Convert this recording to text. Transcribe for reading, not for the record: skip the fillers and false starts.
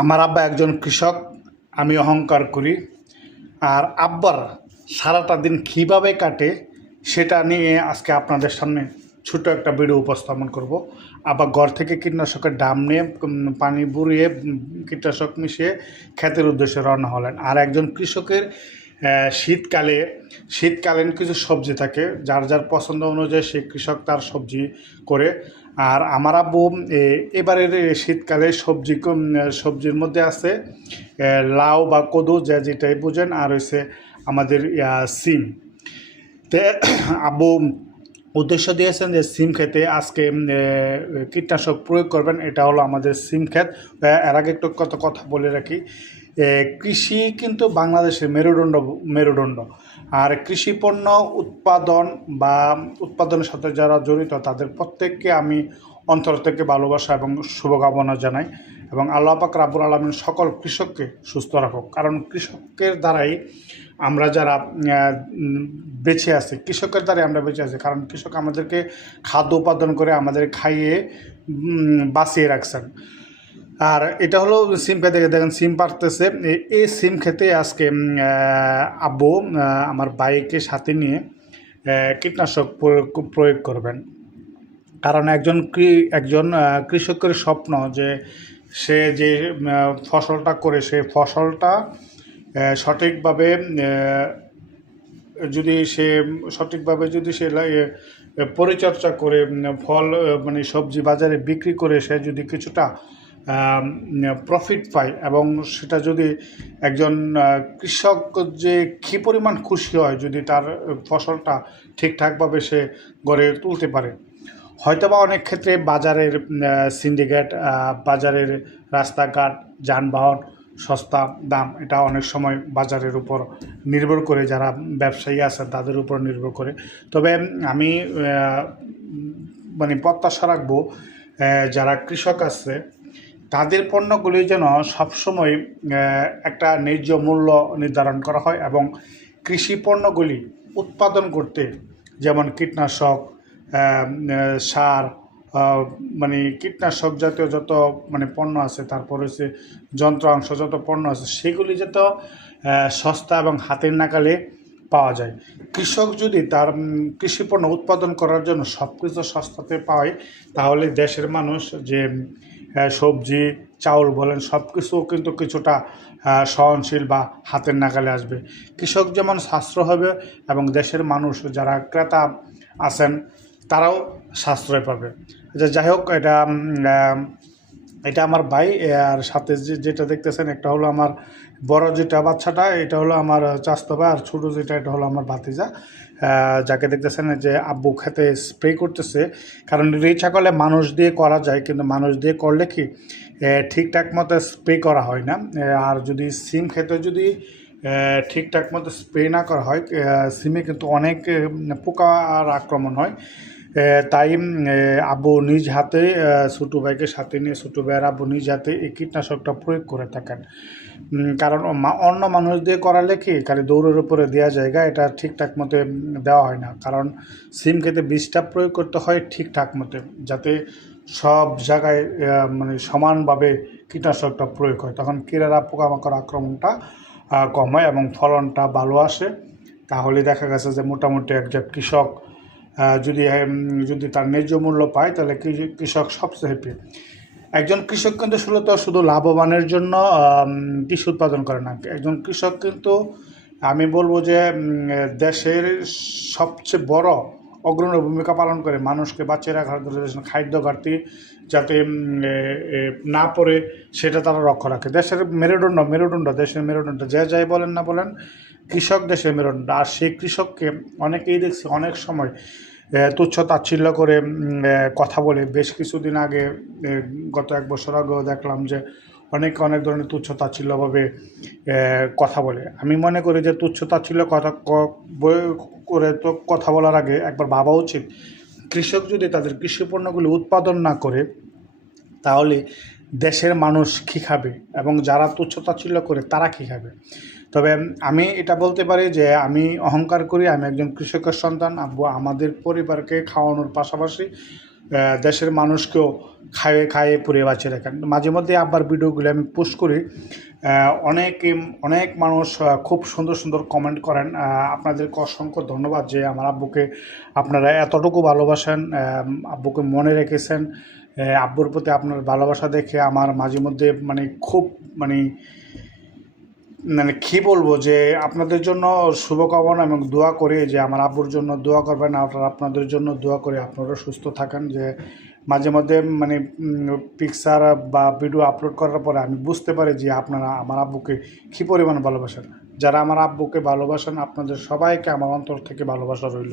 আমার আব্বা একজন কৃষক, আমি অহংকার করি। আর আব্বার সারাটা দিন কীভাবে কাটে সেটা নিয়ে আজকে আপনাদের সামনে ছোট একটা ভিডিও উপস্থাপন করব। আব্বা ঘর থেকে কীটনাশকের ডাম নিয়ে পানি বুড়িয়ে কীটনাশক মিশিয়ে ক্ষেতের উদ্দেশ্যে রওনা হলেন। আর একজন কৃষকের শীতকালীন কিছু সবজি থাকে, যার যার পছন্দ অনুযায়ী সেই কৃষক তার সবজি করে। আর আমার আব্বু এবারের শীতকালে সবজির মধ্যে আছে লাউ বা কদু, যেটাই বুঝেন, আর হচ্ছে আমাদের সিম। তে আব্বু উদ্দেশ্য দিয়েছেন যে সিম খেতে আজকে কীটনাশক প্রয়োগ করবেন। এটা হলো আমাদের সিম ক্ষেত। এর আগে একটু কথা বলে রাখি, কৃষি কিন্তু বাংলাদেশের মেরুদণ্ড। আর কৃষি পণ্য উৎপাদনের সাথে যারা জড়িত তাদের প্রত্যেককে আমি অন্তর থেকে ভালোবাসা এবং শুভকামনা জানাই। এবং আল্লাহ পাক রাব্বুল আলামিন সকল কৃষককে সুস্থ রাখুক, কারণ কৃষকের দ্বারাই আমরা যারা বেঁচে আছি, কৃষকের দ্বারাই আমরা বেঁচে আছি। কারণ কৃষক আমাদেরকে খাদ্য উৎপাদন করে আমাদের খাইয়ে বাঁচিয়ে রাখছেন। আর এটা হলো সিম খেতে, দেখেন সিম পারতেছে। এই সিম খেতে আজকে আব্বু আমার বাইকে সাথে নিয়ে কীটনাশক প্রয়োগ করবেন। কারণ একজন কৃষকের স্বপ্ন যে সে যে ফসলটা করে সেই ফসলটা সঠিকভাবে যদি সে পরিচর্যা করে ফল সবজি বাজারে বিক্রি করে সে যদি কিছুটা প্রফিট পায়, এবং সেটা যদি একজন কৃষক যে কী পরিমাণ খুশি হয় যদি তার ফসলটা ঠিকঠাকভাবে সে গড়ে তুলতে পারে। হয়তোবা অনেক ক্ষেত্রে বাজারের সিন্ডিকেট, বাজারের রাস্তাঘাট, যানবাহন, সস্তা দাম, এটা অনেক সময় বাজারের উপর নির্ভর করে, যারা ব্যবসায়ী আছে তাদের উপর নির্ভর করে। তবে আমি প্রত্যাশা রাখবো যারা কৃষক আছে তাদের পণ্যগুলি যেন সবসময় একটা ন্যায্য মূল্য নির্ধারণ করা হয়, এবং কৃষি পণ্যগুলি উৎপাদন করতে যেমন কীটনাশক, সার, কীটনাশক জাতীয় যত পণ্য আছে, তারপর হচ্ছে যন্ত্রাংশ যত পণ্য আছে, সেগুলি যত সস্তা এবং হাতের নাগালে পাওয়া যায়। কৃষক যদি তার কৃষি পণ্য উৎপাদন করার জন্য সব কিছু সস্তাতে পায়, তাহলে দেশের মানুষ যে সবজি চাউল বলেন সব কিছু কিন্তু কিছুটা সহনশীল বা হাতের নাগালে আসবে। কৃষক যেমন সাশ্রয় হবে এবং দেশের মানুষ যারা ক্রেতা আছেন তারাও সাশ্রয় পাবে। যাই হোক, এটা আমার ভাই। আর সাথে যেটা দেখতেছেন, একটা হলো আমার বড় যেটা বাচ্চাটা, এটা হলো আমার চাচতো ভাই, আর ছোটো যেটা এটা হলো আমার ভাতিজা, যাকে দেখতেছেন যে আব্বু খেতে স্প্রে করতেছে। কারণ রিচা করলে মানুষ দিয়ে করা যায়, কিন্তু মানুষ দিয়ে করলে কি ঠিকঠাক মতো স্প্রে করা হয় না। আর যদি সিম খেতে যদি ঠিকঠাক মতো স্প্রে না করা হয়, সিমে কিন্তু অনেক পোকার আক্রমণ হয়। তাই আব্বু নিজ হাতে ছোটো ভাইকে সাথে নিয়ে ছোটো ভাইয়ের আব্বু নিজ হাতে এই কীটনাশকটা প্রয়োগ করে থাকেন। কারণ অন্য মানুষ দিয়ে করালে কি খালি দৌড়ের উপরে দেওয়া জায়গা, এটা ঠিকঠাক মতো দেওয়া হয় না। কারণ সিম খেতে বীজটা প্রয়োগ করতে হয় ঠিকঠাক মতো, যাতে সব জায়গায় সমানভাবে কীটনাশকটা প্রয়োগ হয়, তখন কীড়ারা পোকামাকড় আক্রমণটা কম হয় এবং ফলনটা ভালো আসে। তাহলে দেখা গেছে যে মোটামুটি একজন কৃষক যদি তার ন্যায্য মূল্য পায়, তাহলে কৃষক সবচেয়ে হ্যাপি। একজন কৃষক কিন্তু শুধু লাভবানের জন্য কৃষি উৎপাদন করে না। একজন কৃষক কিন্তু আমি বলবো যে দেশের সবচেয়ে বড় অগ্রণী ভূমিকা পালন করে মানুষকে বাঁচিয়ে রাখার জন্য, খাদ্য ঘাটতি যাতে না পড়ে সেটা তারা রক্ষা রাখে। দেশের দেশের মেরুদণ্ড, যাই বলেন না বলেন, কৃষক দেশের মেরুদণ্ড। আর সেই কৃষককে অনেকেই দেখছি অনেক সময় তুচ্ছ তাচ্ছিল্য করে কথা বলে। বেশ কিছুদিন আগে, গত 1 বছর আগেও দেখলাম যে অনেক ধরনের তুচ্ছ তাচ্ছিল্যভাবে কথা বলে। আমি মনে করি যে তুচ্ছ তাচ্ছিল্য কথা বলার আগে একবার ভাবা উচিত, কৃষক যদি তাদের কৃষি পণ্যগুলি উৎপাদন না করে তাহলে দেশের মানুষ কী খাবে, এবং যারা তুচ্ছ তাচ্ছিল্য করে তারা কী খাবে। তবে আমি এটা বলতে পারি যে আমি অহংকার করি, আমি একজন কৃষকের সন্তান। আব্বু আমাদের পরিবারকে খাওয়ানোর পাশাপাশি দেশের মানুষকেও খাইয়ে খাইয়ে পুড়িয়ে বাঁচিয়ে রাখেন। মাঝে মধ্যে আব্বার ভিডিওগুলো আমি পোস্ট করি, অনেক মানুষ খুব সুন্দর সুন্দর কমেন্ট করেন। আপনাদেরকে অসংখ্য ধন্যবাদ যে আমার আব্বুকে আপনারা এতটুকু ভালোবাসেন, আব্বুকে মনে রেখেছেন। আব্বুর প্রতি আপনার ভালোবাসা দেখে আমার মাঝে মধ্যে মানে খুব মানে মানে কী বলবো, যে আপনাদের জন্য শুভকামনা এবং দোয়া করি, যে আমার আব্বুর জন্য দোয়া করবেন, আপনাদের জন্য দোয়া করি আপনারা সুস্থ থাকেন। যে মাঝে মধ্যে মানে পিকচার বা ভিডিও আপলোড করার পরে আমি বুঝতে পারি যে আপনারা আমার আব্বুকে কী পরিমাণ ভালোবাসেন। যারা আমার আব্বুকে ভালোবাসেন আপনাদের সবাইকে আমার অন্তর থেকে ভালোবাসা রইল।